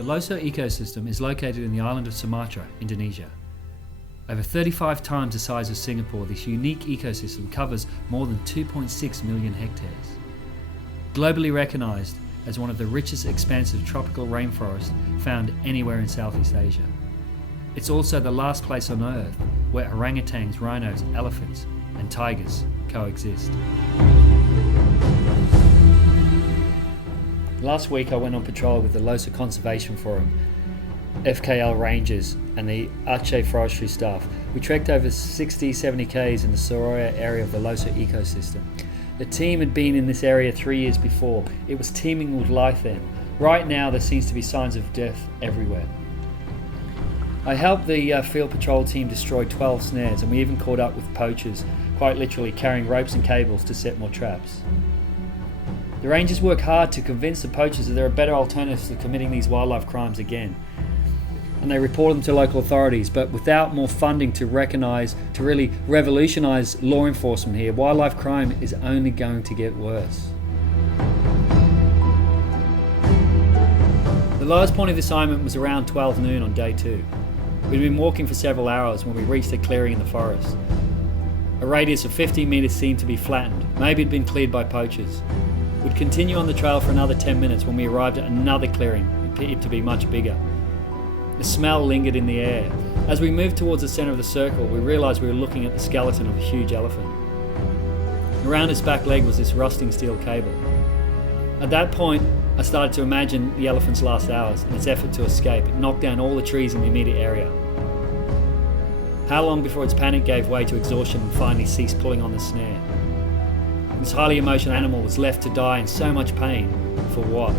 The Leuser Ecosystem is located in the island of Sumatra, Indonesia. Over 35 times the size of Singapore, this unique ecosystem covers more than 2.6 million hectares. Globally recognised as one of the richest expanses of tropical rainforest found anywhere in Southeast Asia. It's also the last place on Earth where orangutans, rhinos, elephants and tigers coexist. Last week I went on patrol with the Leuser Conservation Forum, FKL Rangers and the Aceh Forestry staff. We trekked over 60-70 k's in the Soraya area of the Leuser ecosystem. The team had been in this area 3 years before. It was teeming with life then. Right now there seems to be signs of death everywhere. I helped the field patrol team destroy 12 snares, and we even caught up with poachers, quite literally carrying ropes and cables to set more traps. The rangers work hard to convince the poachers that there are better alternatives to committing these wildlife crimes again. And they report them to local authorities, but without more funding to really revolutionise law enforcement here, wildlife crime is only going to get worse. The lowest point of the assignment was around 12 noon on day 2. We'd been walking for several hours when we reached a clearing in the forest. A radius of 50 metres seemed to be flattened. Maybe it'd been cleared by poachers. We'd continue on the trail for another 10 minutes when we arrived at another clearing. It appeared to be much bigger. The smell lingered in the air. As we moved towards the centre of the circle, we realised we were looking at the skeleton of a huge elephant. Around its back leg was this rusting steel cable. At that point, I started to imagine the elephant's last hours and its effort to escape. It knocked down all the trees in the immediate area. How long before its panic gave way to exhaustion and finally ceased pulling on the snare? This highly emotional animal was left to die in so much pain. For what?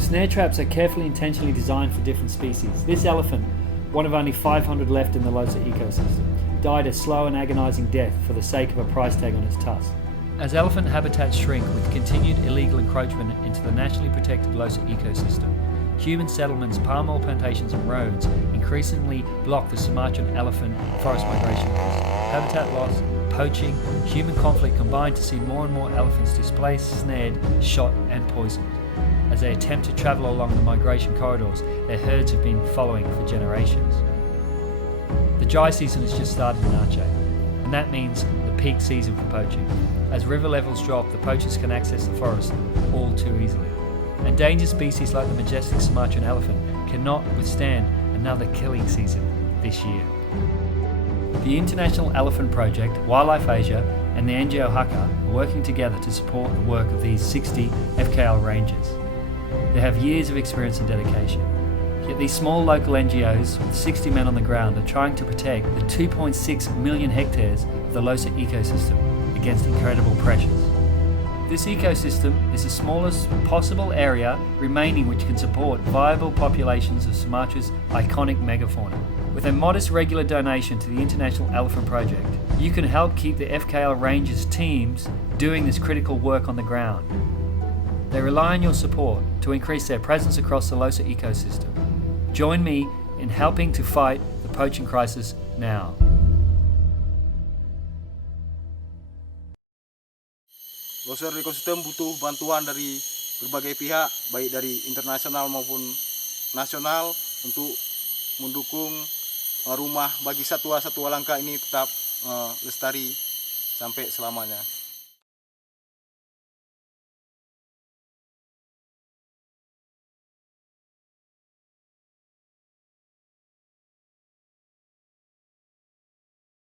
Snare traps are carefully intentionally designed for different species. This elephant, one of only 500 left in the Leuser ecosystem, died a slow and agonising death for the sake of a price tag on its tusk. As elephant habitats shrink with continued illegal encroachment into the nationally protected Leuser ecosystem, human settlements, palm oil plantations and roads increasingly block the Sumatran elephant forest migration routes. Habitat loss, poaching, human conflict combine to see more and more elephants displaced, snared, shot and poisoned. As they attempt to travel along the migration corridors their herds have been following for generations. The dry season has just started in Aceh, and that means the peak season for poaching. As river levels drop, the poachers can access the forest all too easily. Endangered species like the majestic Sumatran elephant cannot withstand another killing season this year. The International Elephant Project, Wildlife Asia and the NGO HAkA are working together to support the work of these 60 FKL rangers. They have years of experience and dedication. Yet these small local NGOs with 60 men on the ground are trying to protect the 2.6 million hectares of the Leuser ecosystem against incredible pressures. This ecosystem is the smallest possible area remaining which can support viable populations of Sumatra's iconic megafauna. With a modest regular donation to the International Elephant Project, you can help keep the FKL Rangers teams doing this critical work on the ground. They rely on your support to increase their presence across the Leuser ecosystem. Join me in helping to fight the poaching crisis now. Leuser Ecosystem butuh bantuan dari berbagai pihak, baik dari internasional maupun nasional, untuk mendukung rumah bagi satwa-satwa langka ini tetap lestari sampai selamanya.